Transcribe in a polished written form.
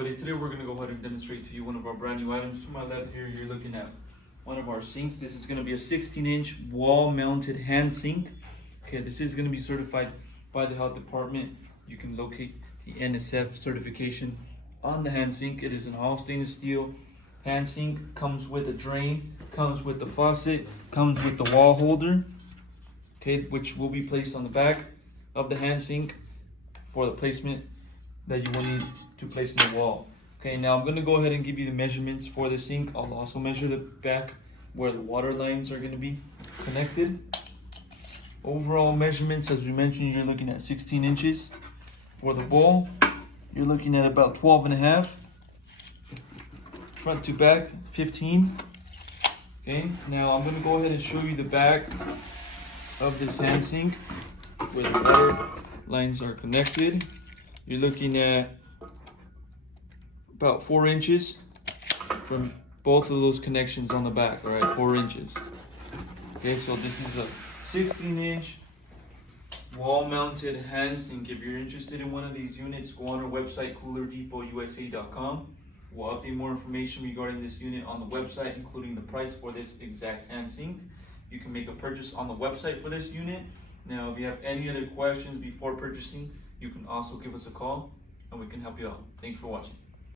Today we're going to go ahead and demonstrate to you one of our brand new items. To my left here, you're looking at one of our sinks. This is going to be a 16-inch wall-mounted hand sink. Okay, this is going to be certified by the health department. You can locate the NSF certification on the hand sink. It is an all stainless steel hand sink. Comes with a drain, comes with the faucet, comes with the wall holder. Okay, which will be placed on the back of the hand sink for the placement that you will need to place in the wall. Okay, now I'm going to go ahead and give you the measurements for the sink. I'll also measure the back where the water lines are going to be connected. Overall measurements, as we mentioned, you're looking at 16 inches. For the bowl, you're looking at about 12 and a half. Front to back, 15. Okay, now I'm going to go ahead and show you the back of this hand sink where the water lines are connected. You're looking at about 4 inches from both of those connections on the back. All right, 4 inches. Okay, so this is a 16-inch wall-mounted hand sink. If you're interested in one of these units, go on our website, coolerdepotUSA.com. We'll update more information regarding this unit on the website, including the price for this exact hand sink. You can make a purchase on the website for this unit. Now, if you have any other questions before purchasing, you can also give us a call and we can help you out. Thank you for watching.